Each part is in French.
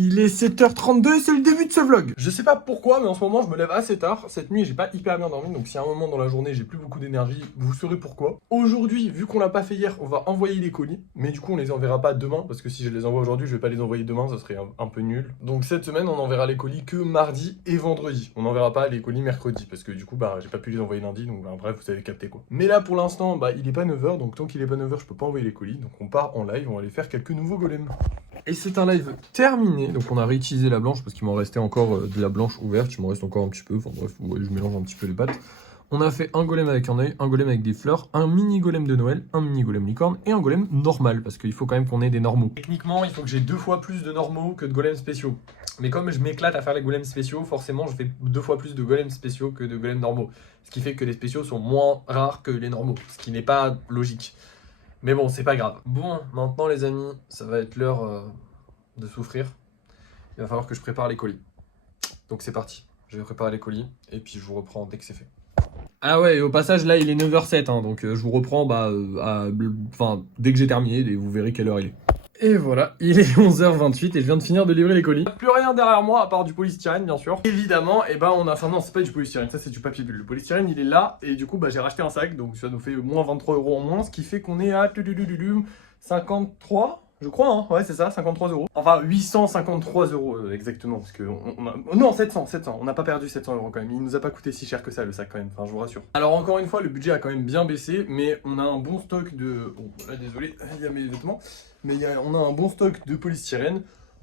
Il est 7h32 et c'est le début de ce vlog. Je sais pas pourquoi, mais en ce moment je me lève assez tard. Cette nuit j'ai pas hyper bien dormi, donc si à un moment dans la journée j'ai plus beaucoup d'énergie, vous saurez pourquoi. Aujourd'hui, vu qu'on l'a pas fait hier, on va envoyer les colis. Mais du coup on les enverra pas demain, parce que si je les envoie aujourd'hui, je vais pas les envoyer demain, ça serait un peu nul. Donc cette semaine on enverra les colis que mardi et vendredi. On n'enverra pas les colis mercredi, parce que du coup bah j'ai pas pu les envoyer lundi, donc bah, bref, vous avez capté quoi. Mais là pour l'instant, bah il est pas 9h, donc tant qu'il est pas 9h, je peux pas envoyer les colis. Donc on part en live, on va aller faire quelques nouveaux golems. Et c'est un live terminé, donc on a réutilisé la blanche parce qu'il m'en restait encore de la blanche ouverte, il m'en reste encore un petit peu, enfin bref, vous voyez, je mélange un petit peu les pâtes. On a fait un golem avec un œil, un golem avec des fleurs, un mini golem de Noël, un mini golem licorne et un golem normal, parce qu'il faut quand même qu'on ait des normaux. Techniquement, il faut que j'ai 2 fois plus de normaux que de golems spéciaux. Mais comme je m'éclate à faire les golems spéciaux, forcément je fais 2 fois plus de golems spéciaux que de golems normaux. Ce qui fait que les spéciaux sont moins rares que les normaux, ce qui n'est pas logique. Mais bon, c'est pas grave. Bon, maintenant les amis, ça va être l'heure de souffrir. Il va falloir que je prépare les colis. Donc c'est parti. Je vais préparer les colis et puis je vous reprends dès que c'est fait. Ah ouais, et au passage là il est 9h07, hein, donc je vous reprends dès que j'ai terminé et vous verrez quelle heure il est. Et voilà, il est 11h28 et je viens de finir de livrer les colis. Plus rien derrière moi à part du polystyrène bien sûr. Évidemment, et ben on a... Enfin non, c'est pas du polystyrène, ça c'est du papier bulle. Le polystyrène il est là et du coup bah j'ai racheté un sac, donc ça nous fait moins 23 € en moins, ce qui fait qu'on est à 53, je crois, hein. Ouais c'est ça, 53 €. Enfin 853 € exactement, parce que non, 700, on n'a pas perdu 700 € quand même. Il nous a pas coûté si cher que ça le sac quand même, enfin je vous rassure. Alors encore une fois, le budget a quand même bien baissé, mais on a un bon stock de... Bon là désolé, il y a mes vêtements. Mais on a un bon stock de polystyrène,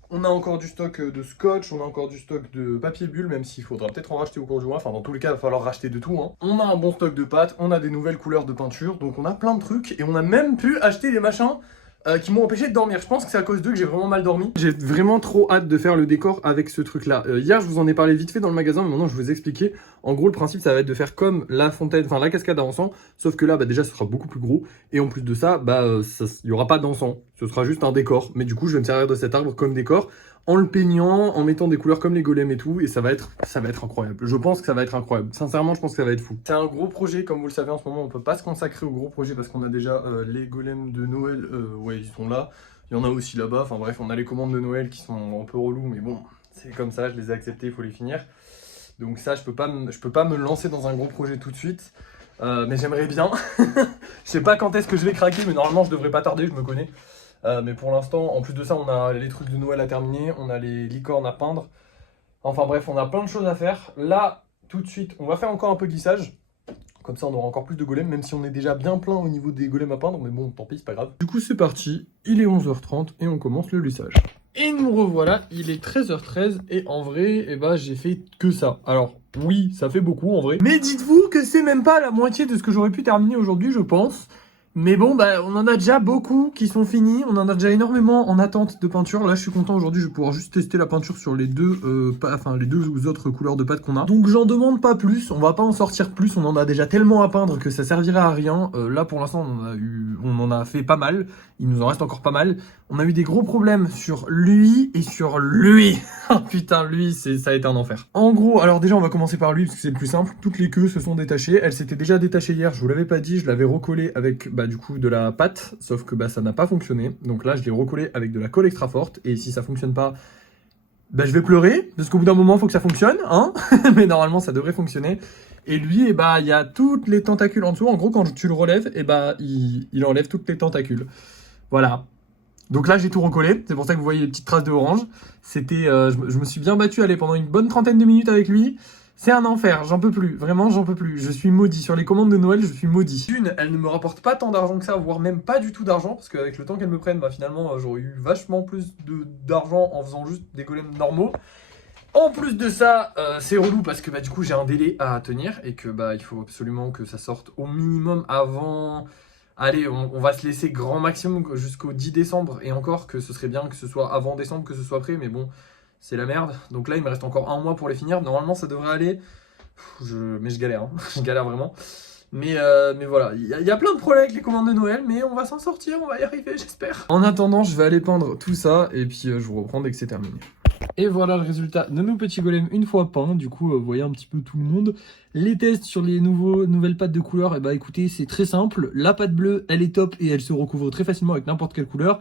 on a encore du stock de scotch, on a encore du stock de papier bulle, même s'il faudra peut-être en racheter au cours du mois, enfin dans tous les cas il va falloir racheter de tout, hein. On a un bon stock de pâtes, on a des nouvelles couleurs de peinture, donc on a plein de trucs, et on a même pu acheter des machins qui m'ont empêché de dormir. Je pense que c'est à cause d'eux que j'ai vraiment mal dormi. J'ai vraiment trop hâte de faire le décor avec ce truc là. Hier je vous en ai parlé vite fait dans le magasin, mais maintenant je vais vous expliquer. En gros le principe ça va être de faire comme la fontaine, enfin la cascade à encens, sauf que là bah, déjà ce sera beaucoup plus gros, et en plus de ça, il n'y aura pas d'encens, ce sera juste un décor. Mais du coup je vais me servir de cet arbre comme décor, en le peignant, en mettant des couleurs comme les golems et tout, et ça va être incroyable. Je pense que ça va être incroyable. Sincèrement, je pense que ça va être fou. C'est un gros projet, comme vous le savez en ce moment, on peut pas se consacrer au gros projet parce qu'on a déjà les golems de Noël, ouais, ils sont là. Il y en a aussi là-bas, enfin bref, on a les commandes de Noël qui sont un peu relous, mais bon, c'est comme ça, je les ai acceptées, il faut les finir. Donc ça, je peux pas me lancer dans un gros projet tout de suite, mais j'aimerais bien. Je sais pas quand est-ce que je vais craquer, mais normalement je devrais pas tarder, je me connais. Mais pour l'instant, en plus de ça, on a les trucs de Noël à terminer, on a les licornes à peindre. Enfin bref, on a plein de choses à faire. Là, tout de suite, on va faire encore un peu de lissage. Comme ça, on aura encore plus de golems, même si on est déjà bien plein au niveau des golems à peindre. Mais bon, tant pis, c'est pas grave. Du coup, c'est parti. Il est 11h30 et on commence le lissage. Et nous revoilà, il est 13h13 et en vrai, eh ben, j'ai fait que ça. Alors, oui, ça fait beaucoup en vrai. Mais dites-vous que c'est même pas la moitié de ce que j'aurais pu terminer aujourd'hui, je pense. Mais bon, bah, on en a déjà beaucoup qui sont finis. On en a déjà énormément en attente de peinture. Là, je suis content aujourd'hui. Je vais pouvoir juste tester la peinture sur les deux autres couleurs de pâte qu'on a. Donc, j'en demande pas plus. On va pas en sortir plus. On en a déjà tellement à peindre que ça servirait à rien. Là, pour l'instant, on en a fait pas mal. Il nous en reste encore pas mal. On a eu des gros problèmes sur lui et sur lui. Oh putain, lui, ça a été un enfer. En gros, alors déjà, on va commencer par lui parce que c'est le plus simple. Toutes les queues se sont détachées. Elles s'étaient déjà détachées hier. Je vous l'avais pas dit. Je l'avais recollé avec du coup de la pâte, sauf que ça n'a pas fonctionné. Donc là je l'ai recollé avec de la colle extra forte, et si ça fonctionne pas, je vais pleurer, parce qu'au bout d'un moment il faut que ça fonctionne, hein. Mais normalement ça devrait fonctionner. Et lui, il y a toutes les tentacules en dessous. En gros, quand tu le relèves, il enlève toutes les tentacules. Voilà. Donc là j'ai tout recollé, c'est pour ça que vous voyez les petites traces de orange. C'était, je me suis bien battu, allez, pendant une bonne trentaine de minutes avec lui. C'est un enfer, j'en peux plus, vraiment j'en peux plus. Je suis maudit, sur les commandes de Noël, je suis maudit. Une, elle ne me rapporte pas tant d'argent que ça, voire même pas du tout d'argent, parce qu'avec le temps qu'elle me prenne, finalement j'aurais eu vachement plus d'argent en faisant juste des golems normaux. En plus de ça, c'est relou parce que du coup j'ai un délai à tenir, et que il faut absolument que ça sorte au minimum avant... Allez, on va se laisser grand maximum jusqu'au 10 décembre, et encore que ce serait bien que ce soit avant décembre, que ce soit prêt, mais bon... C'est la merde. Donc là, il me reste encore un mois pour les finir. Normalement, ça devrait aller. Mais je galère, hein. Je galère vraiment. Mais voilà, il y a plein de problèmes avec les commandes de Noël, mais on va s'en sortir, on va y arriver, j'espère. En attendant, je vais aller peindre tout ça, et puis je vous reprends dès que c'est terminé. Et voilà le résultat de nos petits golems une fois peints. Du coup, vous voyez un petit peu tout le monde. Les tests sur les nouvelles pâtes de couleur, écoutez, c'est très simple. La pâte bleue, elle est top et elle se recouvre très facilement avec n'importe quelle couleur.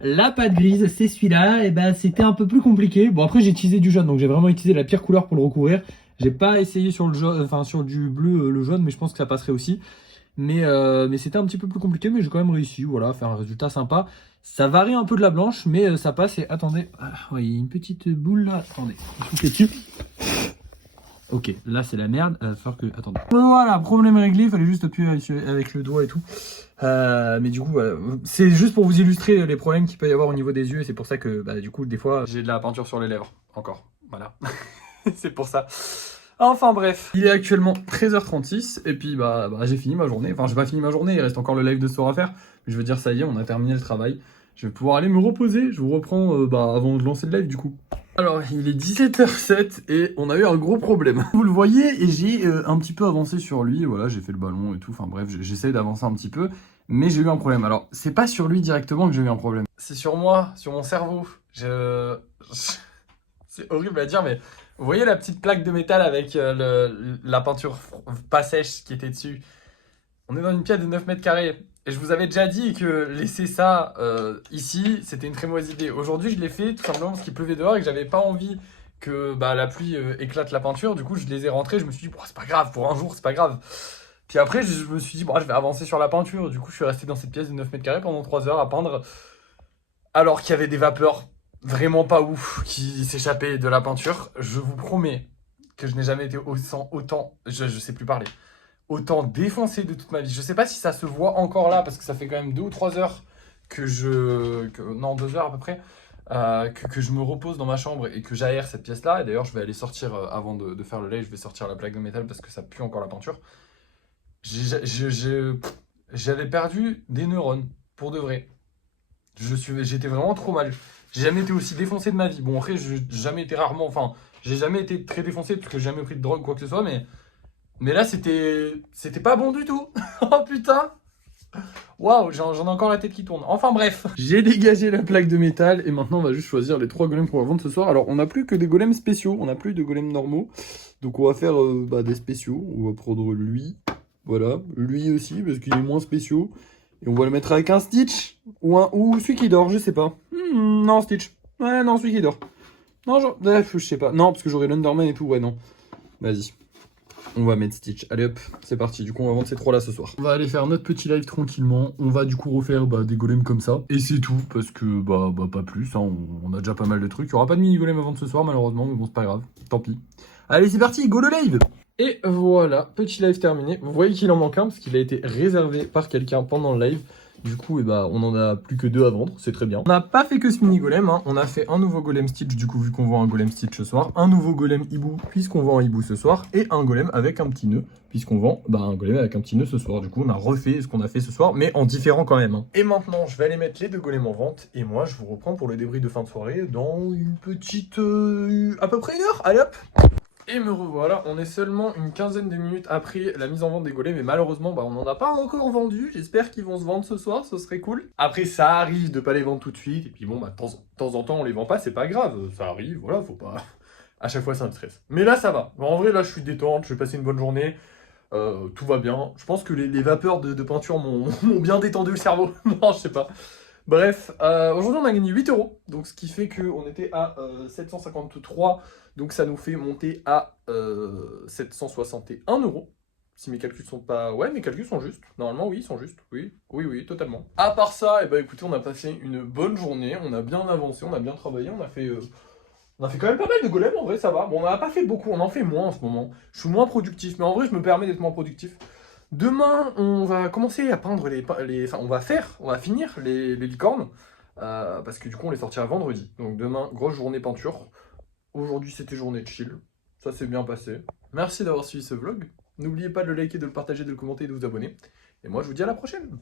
La pâte grise, c'est celui-là, et ben c'était un peu plus compliqué. Bon après j'ai utilisé du jaune, donc j'ai vraiment utilisé la pire couleur pour le recouvrir. J'ai pas essayé sur le jaune, enfin sur du bleu, le jaune, mais je pense que ça passerait aussi. Mais c'était un petit peu plus compliqué, mais j'ai quand même réussi, voilà, à faire un résultat sympa. Ça varie un peu de la blanche, mais ça passe. Et attendez, ouais, il y a une petite boule là. Attendez, je vais dessus. Ok, là c'est la merde. Attendez. Voilà, problème réglé. Il fallait juste appuyer avec le doigt et tout. Mais du coup, c'est juste pour vous illustrer les problèmes qu'il peut y avoir au niveau des yeux. Et c'est pour ça que, du coup, des fois, j'ai de la peinture sur les lèvres, encore. Voilà. C'est pour ça. Enfin bref. Il est actuellement 13h36 et puis j'ai fini ma journée. Enfin, j'ai pas fini ma journée, il reste encore le live de ce soir à faire. Mais je veux dire, ça y est, on a terminé le travail. Je vais pouvoir aller me reposer. Je vous reprends avant de lancer le live du coup. Alors, il est 17h07 et on a eu un gros problème. Vous le voyez, et j'ai un petit peu avancé sur lui. Voilà, j'ai fait le ballon et tout. Enfin bref, j'essaie d'avancer un petit peu. Mais j'ai eu un problème. Alors, c'est pas sur lui directement que j'ai eu un problème. C'est sur moi, sur mon cerveau. C'est horrible à dire, mais vous voyez la petite plaque de métal avec la peinture pas sèche qui était dessus? On est dans une pièce de 9 mètres carrés. Et je vous avais déjà dit que laisser ça ici, c'était une très mauvaise idée. Aujourd'hui, je l'ai fait tout simplement parce qu'il pleuvait dehors et que j'avais pas envie que la pluie éclate la peinture. Du coup, je les ai rentrés. Je me suis dit, c'est pas grave, pour un jour, c'est pas grave. Puis après, je me suis dit, je vais avancer sur la peinture. Du coup, je suis resté dans cette pièce de 9 mètres carrés pendant 3 heures à peindre. Alors qu'il y avait des vapeurs vraiment pas ouf qui s'échappaient de la peinture. Je vous promets que je n'ai jamais été autant, je sais plus parler, autant défoncé de toute ma vie. Je sais pas si ça se voit encore là, parce que ça fait quand même 2 ou 3 heures non, 2 heures à peu près, que je me repose dans ma chambre et que j'aère cette pièce-là. Et d'ailleurs, je vais aller sortir, avant de faire le live, je vais sortir la plaque de métal parce que ça pue encore la peinture. J'avais perdu des neurones, pour de vrai. J'étais vraiment trop mal. J'ai jamais été aussi défoncé de ma vie. Bon, après, j'ai jamais été j'ai jamais été très défoncé parce que j'ai jamais pris de drogue ou quoi que ce soit, mais là, c'était pas bon du tout. Oh putain. Waouh, j'en ai encore la tête qui tourne. Enfin bref. J'ai dégagé la plaque de métal et maintenant on va juste choisir les 3 golems qu'on va vendre ce soir. Alors, on n'a plus que des golems spéciaux, on n'a plus de golems normaux. Donc on va faire des spéciaux. On va prendre lui, voilà, lui aussi parce qu'il est moins spéciaux. Et on va le mettre avec un Stitch ou celui qui dort, je sais pas. Non, Stitch. Ouais, non, celui qui dort. Non, je sais pas. Non, parce que j'aurai l'Underman et tout, ouais, non. Vas-y. On va mettre Stitch. Allez hop, c'est parti. Du coup, on va vendre ces 3 là ce soir. On va aller faire notre petit live tranquillement. On va du coup refaire des golems comme ça. Et c'est tout, parce que pas plus. Hein. On a déjà pas mal de trucs. Il n'y aura pas de mini golem à vendre ce soir, malheureusement, mais bon, c'est pas grave. Tant pis. Allez, c'est parti, go le live! Et voilà, petit live terminé. Vous voyez qu'il en manque un parce qu'il a été réservé par quelqu'un pendant le live. Du coup, on en a plus que 2 à vendre, c'est très bien. On n'a pas fait que ce mini golem, hein. On a fait un nouveau golem Stitch, du coup, vu qu'on vend un golem Stitch ce soir, un nouveau golem hibou, puisqu'on vend un hibou ce soir, et un golem avec un petit nœud, puisqu'on vend un golem avec un petit nœud ce soir. Du coup, on a refait ce qu'on a fait ce soir, mais en différent quand même. Hein. Et maintenant, je vais aller mettre les 2 golems en vente, et moi, je vous reprends pour le débris de fin de soirée dans une petite... à peu près 1 heure. Allez hop! Et me revoilà, on est seulement une quinzaine de minutes après la mise en vente des golems, mais malheureusement, on n'en a pas encore vendu. J'espère qu'ils vont se vendre ce soir, ce serait cool. Après, ça arrive de pas les vendre tout de suite, et puis bon, de temps en temps, on les vend pas, c'est pas grave. Ça arrive, voilà, faut pas... À chaque fois, c'est un stress. Mais là, ça va. En vrai, là, je suis détente, je vais passer une bonne journée. Tout va bien. Je pense que les vapeurs de peinture m'ont bien détendu le cerveau. Non, je sais pas. Bref, aujourd'hui on a gagné 8 euros, donc ce qui fait qu'on était à 753, donc ça nous fait monter à 761 euros. Si mes calculs sont pas... Ouais, mes calculs sont justes. Normalement, oui, ils sont justes. Oui, totalement. À part ça, écoutez, on a passé une bonne journée, on a bien avancé, on a bien travaillé, on a fait quand même pas mal de golems, en vrai, ça va. Bon, on n'en a pas fait beaucoup, on en fait moins en ce moment. Je suis moins productif, mais en vrai, je me permets d'être moins productif. Demain, on va commencer à peindre on va finir les licornes, parce que du coup, on les sortira vendredi. Donc demain, grosse journée peinture. Aujourd'hui, c'était journée chill. Ça s'est bien passé. Merci d'avoir suivi ce vlog. N'oubliez pas de le liker, de le partager, de le commenter et de vous abonner. Et moi, je vous dis à la prochaine.